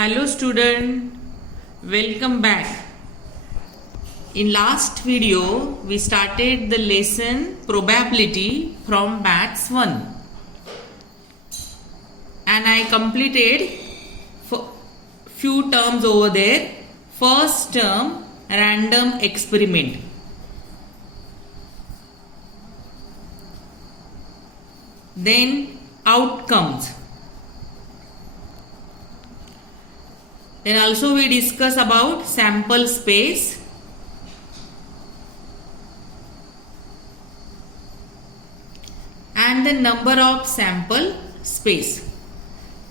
Hello student, welcome back. In last video we started the lesson probability from maths 1 and I completed few terms over there. First term, random experiment. Then outcomes. Then also we discuss about sample space. And the number of sample space.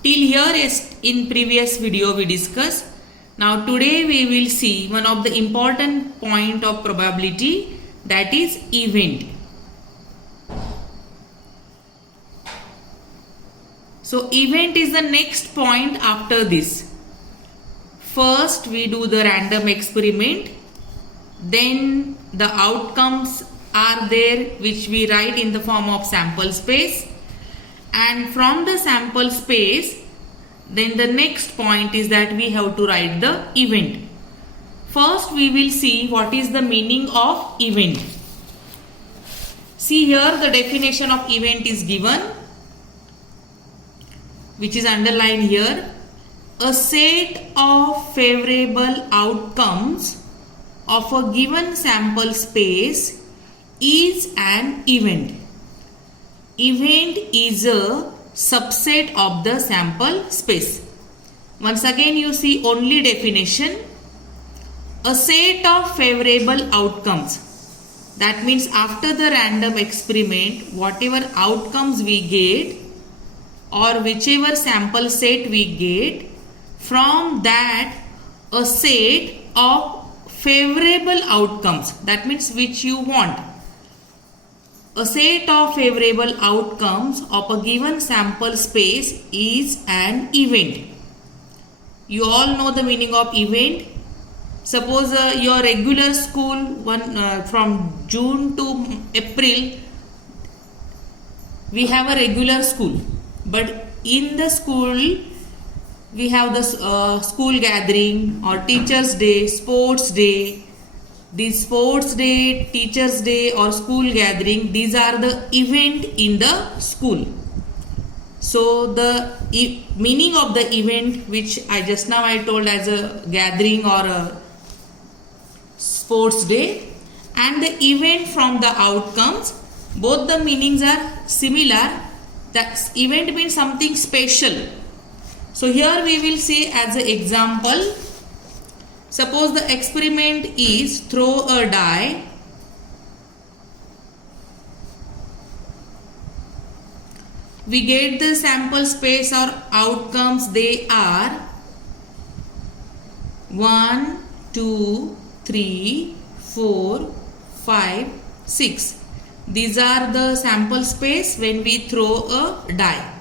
Till here in previous video we discussed. Now today we will see one of the important point of probability, that is event. So event is the next point after this. First we do the random experiment, then the outcomes are there which we write in the form of sample space, and from the sample space then the next point is that we have to write the event. First we will see what is the meaning of event. See here the definition of event is given, which is underlined here. A set of favorable outcomes of a given sample space is an event. Event is a subset of the sample space. Once again you see only definition. A set of favorable outcomes. That means after the random experiment, whatever outcomes we get or whichever sample set we get, from that a set of favorable outcomes, that means which you want. A set of favorable outcomes of a given sample space is an event. You all know the meaning of event. Suppose your regular school from June to April, we have a regular school, but in the school we have the school gathering or teachers day, sports day. These sports day, teachers day or school gathering, these are the event in the school. So the meaning of the event, which I just now I told as a gathering or a sports day, and the event from the outcomes, both the meanings are similar. That event means something special. So here we will see as an example. Suppose the experiment is throw a die. We get the sample space or outcomes. They are 1, 2, 3, 4, 5, 6. These are the sample space when we throw a die.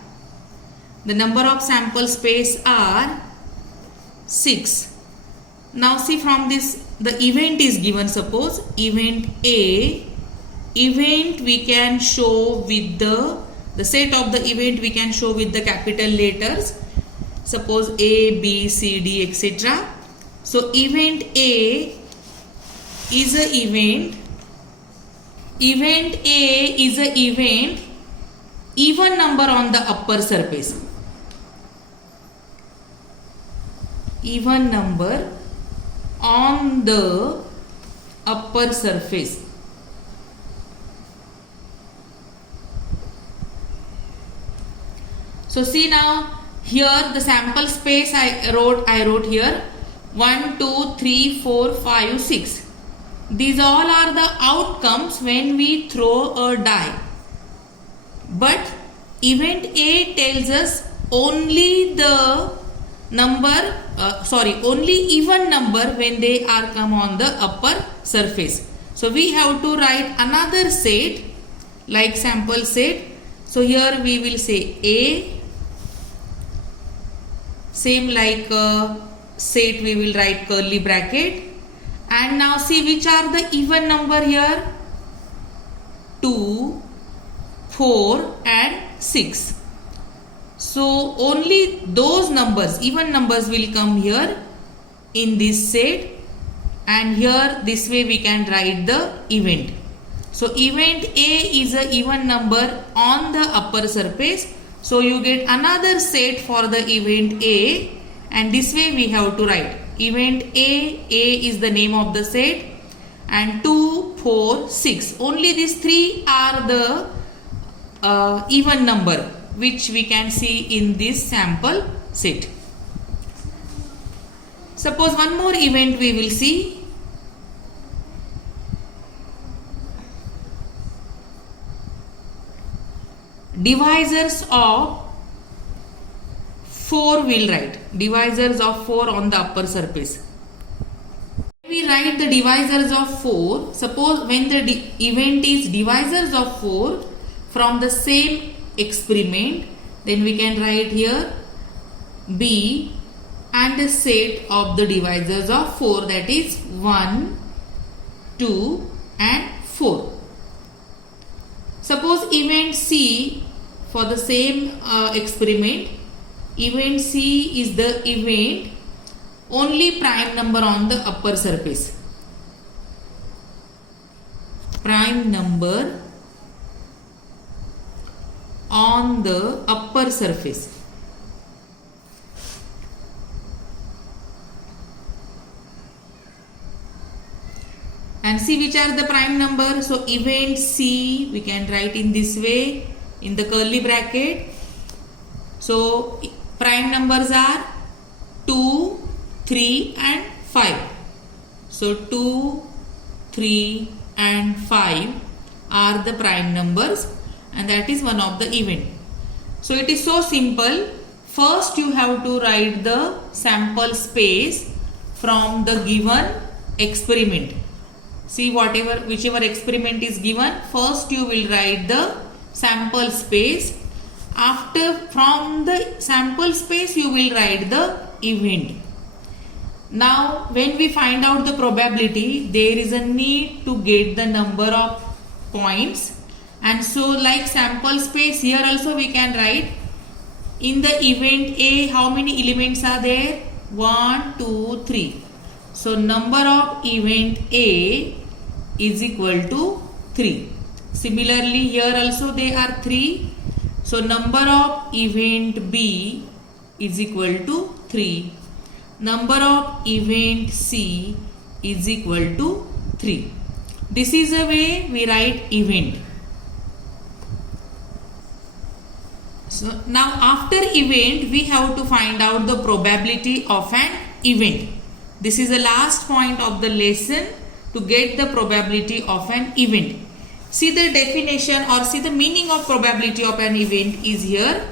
The number of sample space are 6. Now see from this the event is given. Suppose event A. Event we can show with the set of the event we can show with the capital letters. Suppose A, B, C, D, etc. So event A is a event. Event A is a event even number on the upper surface. Even number on the upper surface. So see now here the sample space I wrote here 1, 2, 3, 4, 5, 6. These all are the outcomes when we throw a die. But event A tells us only the only even number when they are come on the upper surface. So we have to write another set like sample set. So here we will say A, same like set we will write curly bracket, and now see which are the even number here. 2, 4 and 6. So only those numbers, even numbers will come here in this set, and here this way we can write the event. So event A is a even number on the upper surface. So you get another set for the event A, and this way we have to write event A is the name of the set, and 2, 4, 6. Only these three are the even number which we can see in this sample set. Suppose one more event we will see. Divisors of 4 will write. Divisors of 4 on the upper surface. We write the divisors of 4. Suppose when the event is divisors of 4 from the same experiment, then we can write here B and a set of the divisors of 4, that is 1, 2 and 4. Suppose event C for the same experiment, event C is the event only prime number on the upper surface. Prime number on the upper surface. And see which are the prime number. So event C we can write in this way in the curly bracket. So prime numbers are 2, 3 and 5. So 2, 3 and 5 are the prime numbers, and that is one of the event. So it is so simple. First you have to write the sample space from the given experiment. See, whichever experiment is given, first you will write the sample space. After, from the sample space you will write the event. Now when we find out the probability, there is a need to get the number of points, and so like sample space, here also we can write in the event A how many elements are there? 1, 2, 3. So number of event A is equal to 3. Similarly here also they are 3. So number of event B is equal to 3. Number of event C is equal to 3. This is the way we write event. So now after event we have to find out the probability of an event. This is the last point of the lesson, to get the probability of an event. See the definition or see the meaning of probability of an event is here.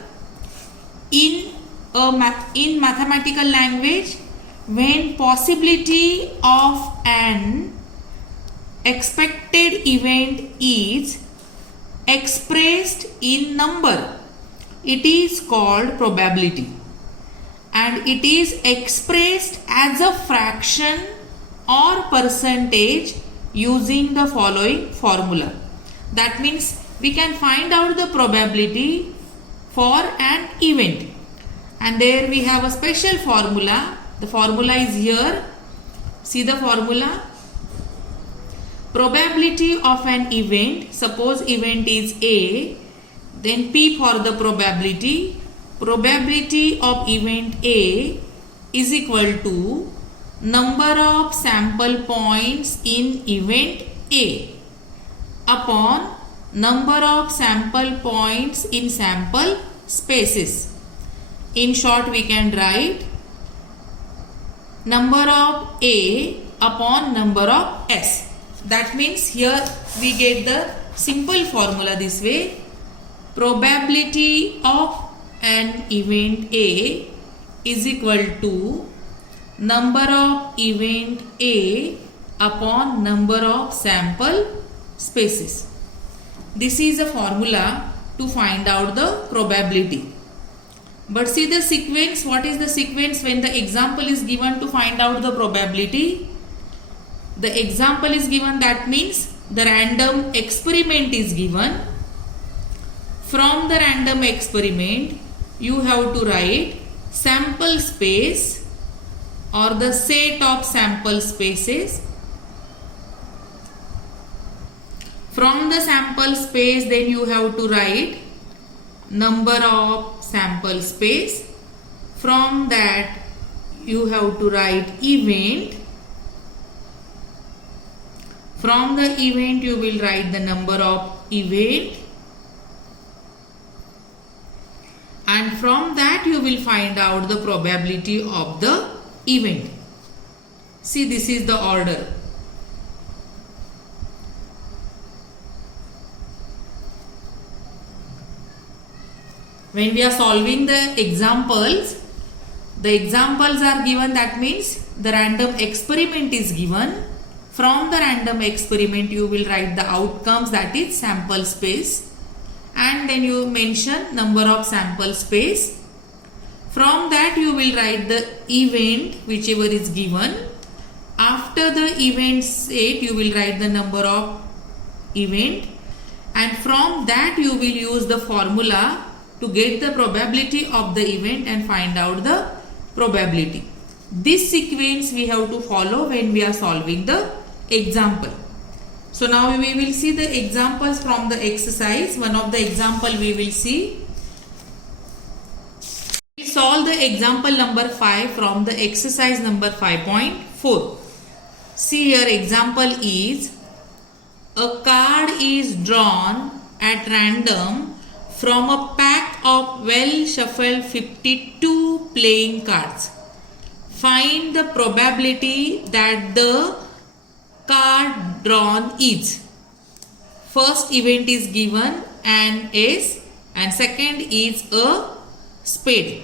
In mathematical language, when possibility of an expected event is expressed in number, it is called probability, and it is expressed as a fraction or percentage using the following formula. That means we can find out the probability for an event, and there we have a special formula. The formula is here. See the formula. Probability of an event, suppose event is A, then P for the probability. Probability of event A is equal to number of sample points in event A upon number of sample points in sample spaces. In short, we can write number of A upon number of S. That means here we get the simple formula this way. Probability of an event A is equal to number of event A upon number of sample spaces. This is a formula to find out the probability. But see the sequence. What is the sequence when the example is given to find out the probability? The example is given, that means the random experiment is given. From the random experiment, you have to write sample space or the set of sample spaces. From the sample space, then you have to write number of sample space. From that, you have to write event. From the event, you will write the number of event. And from that, you will find out the probability of the event. See, this is the order. When we are solving the examples are given, that means the random experiment is given. From the random experiment, you will write the outcomes, that is sample space, and then you mention number of sample space. From that, you will write the event whichever is given. After the event set, you will write the number of event, and from that you will use the formula to get the probability of the event and find out the probability. This sequence we have to follow when we are solving the example. So now we will see the examples from the exercise. One of the example we will see. We solve the example number 5 from the exercise number 5.4. See here, example is a card is drawn at random from a pack of well shuffled 52 playing cards. Find the probability that the card drawn is. First event is given an ace and second is a spade.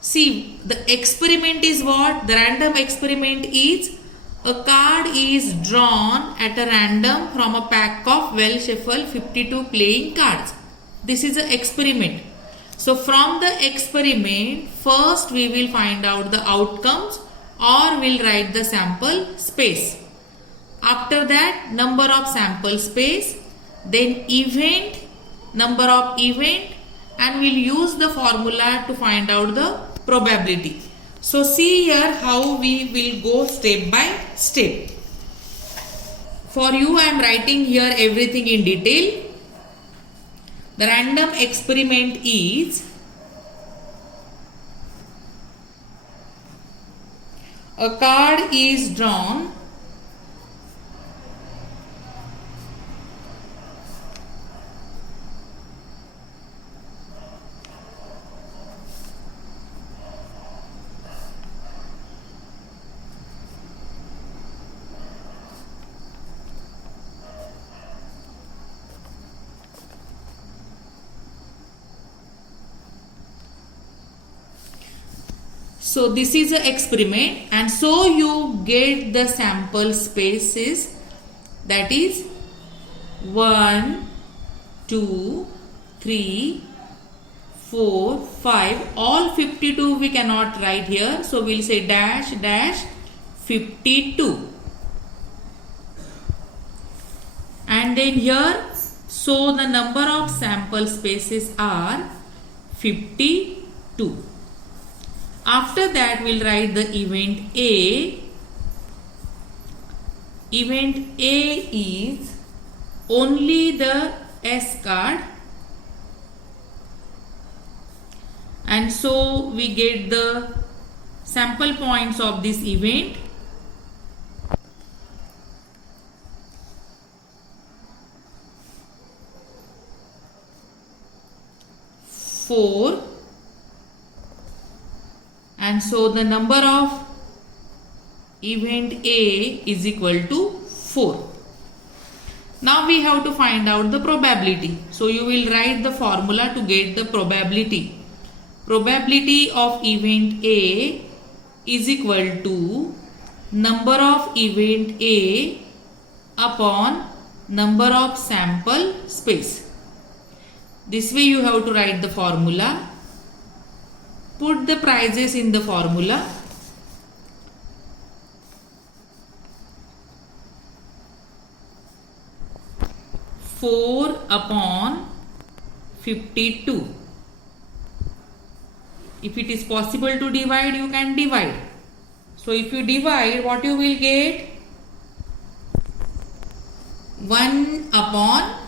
See, the experiment is what? The random experiment is a card is drawn at a random from a pack of well shuffled 52 playing cards. This is an experiment. So from the experiment, first we will find out the outcomes or we'll write the sample space. After that, number of sample space, then event, number of event, and we'll use the formula to find out the probability. So see here how we will go step by step. For you, I am writing here everything in detail. The random experiment is a card is drawn So this is an experiment, and so you get the sample spaces, that is 1, 2, 3, 4, 5. All 52 we cannot write here, so we'll say dash dash 52. And then here, so the number of sample spaces are 52. After that, we'll write the event A. Event A is only the S card, and so we get the sample points of this event. Four. And so the number of event A is equal to 4. Now we have to find out the probability. So you will write the formula to get the probability. Probability of event A is equal to number of event A upon number of sample space. This way you have to write the formula. Put the prices in the formula. (4 upon 52). If it is possible to divide, you can divide. So if you divide, what you will get? 1 upon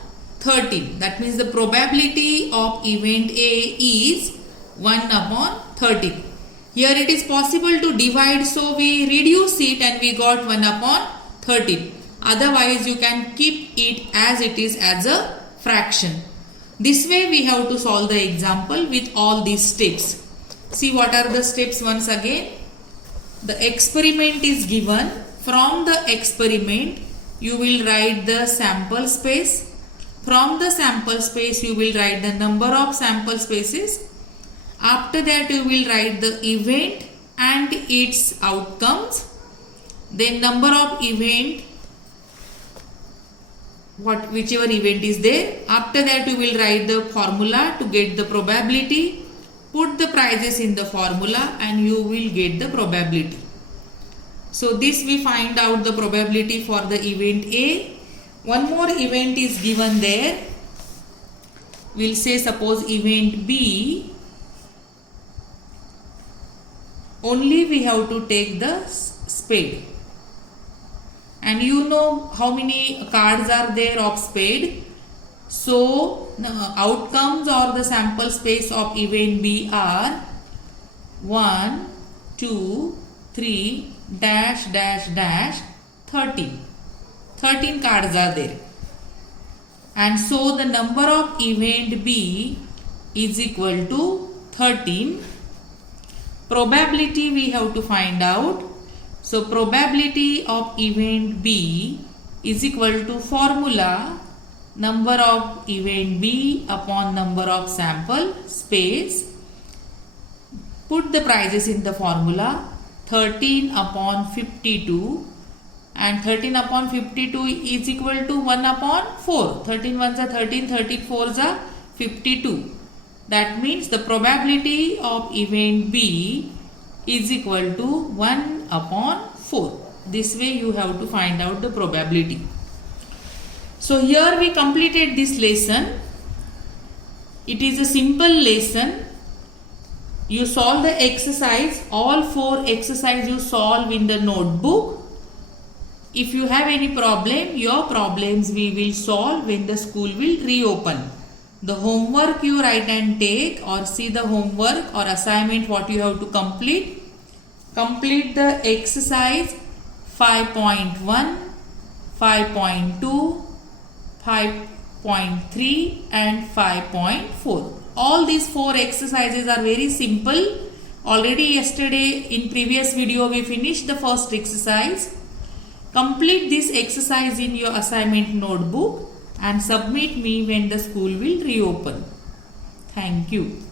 13. That means the probability of event A is 1 upon 13. Here it is possible to divide, so we reduce it and we got 1 upon 13. Otherwise, you can keep it as it is as a fraction. This way we have to solve the example with all these steps. See what are the steps once again. The experiment is given. From the experiment, you will write the sample space. From the sample space, you will write the number of sample spaces. After that, you will write the event and its outcomes. Then number of event, whichever event is there. After that, you will write the formula to get the probability. Put the prices in the formula and you will get the probability. So this we find out the probability for the event A. One more event is given there. We'll say suppose event B. Only we have to take the spade. And you know how many cards are there of spade. So the outcomes or the sample space of event B are 1, 2, 3, dash, dash, dash, 13. 13 cards are there. And so the number of event B is equal to 13. Probability we have to find out. So probability of event B is equal to formula number of event B upon number of sample space. Put the prices in the formula. 13 upon 52, and 13 upon 52 is equal to 1 upon 4. 13 ones are 13, 13 fours are 52. That means the probability of event B is equal to 1 upon 4. This way you have to find out the probability. So here we completed this lesson. It is a simple lesson. You solve the exercise. All 4 exercises you solve in the notebook. If you have any problem, your problems we will solve when the school will reopen. The homework you write and take, or see the homework or assignment what you have to complete. Complete the exercise 5.1, 5.2, 5.3 and 5.4. All these 4 exercises are very simple. Already yesterday in previous video we finished the first exercise. Complete this exercise in your assignment notebook and submit me when the school will reopen. Thank you.